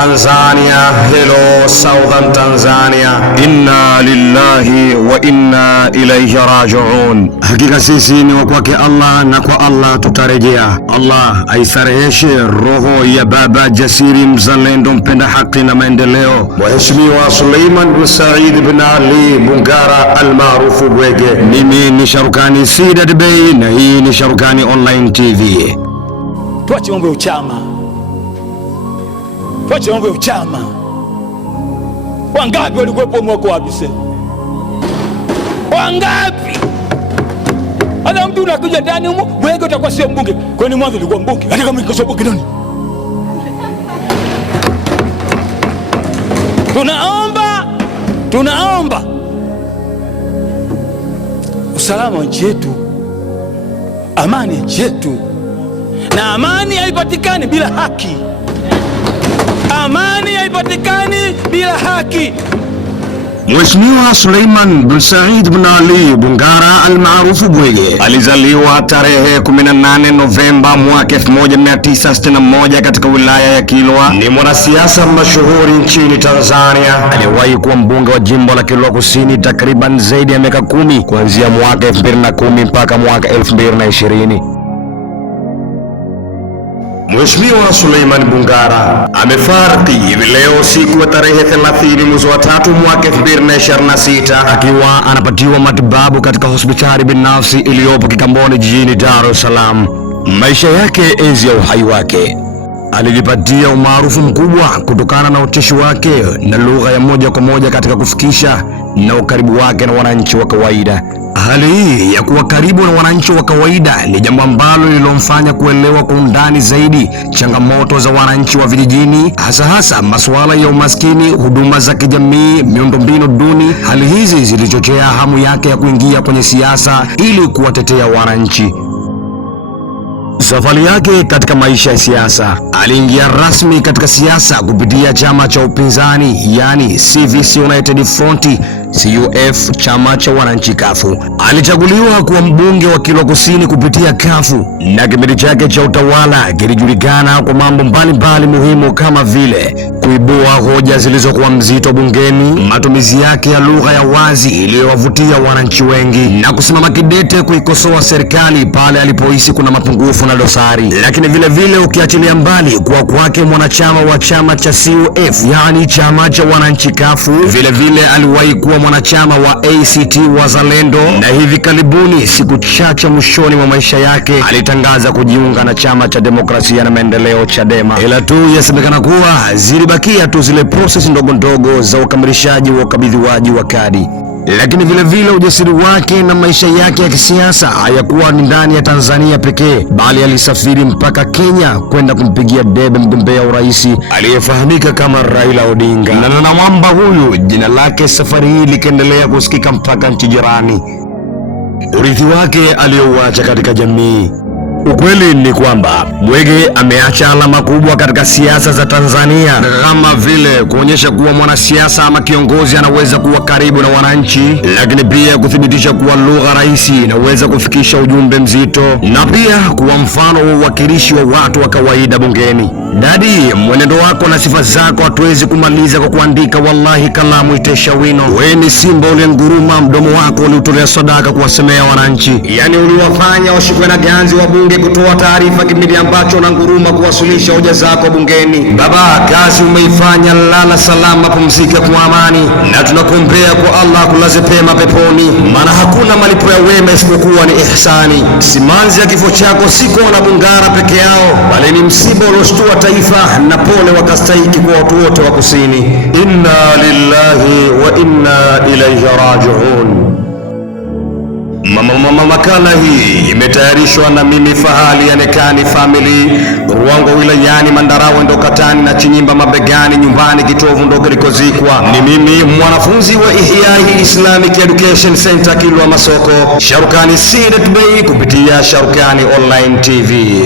Tanzania, hello Southern Tanzania, inna lillahi wa inna ilayhi raji'un. Hakika sisi ni wa kwake Allah na kwa Allah tutarejea. Allah aisareheshe roho ya baba jasiri, mzalendo, mpenda haki na maendeleo, Mheshimiwa Suleiman bin Said bin Ali Bungara almaarufu Bwege. Mimi ni Sharukani Sidat Bey na hii ni Sharukani Online TV. Tuache mambo ya uchama. Tuache mambo ya uchama. Wangapi walikuwepo mwako wapi sasa? Wangapi? Hata mtu unakuja ndani huko, Bwege utakuwa sio mbunge. Kwani mwanzo ulikuwa mbunge? Hata kama iko mbunge nani? Tunaomba usalama wa nchi yetu, amani ya nchi yetu. Na amani haipatikani bila haki. Amani haipatikani bila haki. Mheshimiwa Suleiman bin Said bin Ali Bungara almaarufu Bwege alizaliwa tarehe 18 Novemba mwaka 1961 katika wilaya ya Kilwa. Ni mwanasiasa mashuhuri nchini Tanzania. Aliwahi kuwa mbunge wa jimbo la Kilwa Kusini takriban zaidi ya miaka 10 kuanzia mwaka 2010 mpaka mwaka 2020. Mheshimiwa Suleiman Bungara amefariki hivi leo siku ya tarehe 30 mwezi wa 3 mwaka 2026 akiwa anapatiwa matibabu katika hospitali binafsi iliyopo Kigamboni jijini Dar es Salaam. Maisha yake enzi ya uhai wake alijipatia umaarufu mkubwa kutokana na ucheshi wake na lugha ya moja kwa moja katika kufikisha na ukaribu wake na wananchi wa kawaida. Hali hii ya kuwa karibu na wananchi wa kawaida ni jambo ambalo lililomfanya kuelewa kwa undani zaidi changamoto za wananchi wa vijijini, hasa masuala ya umaskini, huduma za kijamii, miundombinu duni. Hali hizi zilichochea hamu yake ya kuingia kwenye siasa ili kuwatetea wananchi. Safari yake katika maisha ya siasa, aliingia rasmi katika siasa kupitia chama cha upinzani yani CVC United Front CUF, chama cha wananchi kafu. Alichaguliwa kuwa mbunge wa Kilwa Kusini kupitia kafu, na kipindi chake cha utawala kilijulikana kwa mambo mbalimbali muhimu kama vile kuibua hoja zilizokuwa mzito bungeni, matumizi yake ya lugha ya wazi iliyowavutia wananchi wengi, na kusimama kidete kuikosoa serikali pale alipohisi kuna mapungufu na dosari. Lakini vile ukiachilia mbali kuwa kwake mwanachama wa chama cha CUF yani chama cha wananchi kafu, vile aliwahi kuwa mwanachama wa ACT Wazalendo, na hivi karibuni, siku chache mwishoni mwa maisha yake, alitangaza kujiunga na chama cha demokrasia na maendeleo Chadema. Ila tu yasemekana kuwa zilibakia tu zile process ndogo za ukamilishaji wa ukabidhiwaji wa kadi. Lakini vile ujasiri wake na maisha yake ya kisiasa hayakuwa ni ndani ya Tanzania pekee, bali alisafiri mpaka Kenya kwenda kumpigia debe mgombea urais aliyefahamika kama Raila Odinga. Na mwamba huyu jina lake safari hii likaendelea kusikika mpaka nchi jirani. Urithi wake aliyouacha katika jamii. Ukweli ni kwamba Bwege ameacha alama kubwa katika siasa za Tanzania, kama vile kuonyesha kuwa mwanasiasa ama kiongozi anaweza kuwa karibu na wananchi, lakini pia kuthibitisha kuwa lugha rahisi inaweza kufikisha ujumbe mzito, na pia kuwa mfano wa uwakilishi wa watu wa kawaida bungeni. Dadi, mwenendo wako na sifa zako hatuwezi kumaliza kwa kuandika, wallahi kalamu itesha wino. Wewe ni simba uliyenguruma, mdomo wako uliutolea sadaka kuwasemea wananchi, yani uliwafanya washikwe na ganzi wa bunge kutoa taarifa kipindi ambacho na nguruma kuwasilisha hoja zako bungeni. Baba, kazi umeifanya, lala salama, pumzika kwa amani, na tunakuombea kwa Allah kulaze pema peponi, maana hakuna malipo ya wema isipokuwa ni ihsani. Simanzi ya kifo chako si kwa wana Bungara peke yao, bali ni msiba ulioshtua taifa, na pole wakastahiki kwa watu wote wa kusini. Inna lillahi wa inna ilayhi raji'un. Makala hii imetayarishwa na mimi Fahali Yanekani Family, Ruangwa wilayani Mandarawe ndo Katani, na Chinyimba mabegani nyumbani kitovu ndo kilikozikwa. Ni mimi mwanafunzi wa Ihyai Islamic Education Center Kilwa Masoko, Sharukani Sidat Bey kupitia Sharukani Online TV.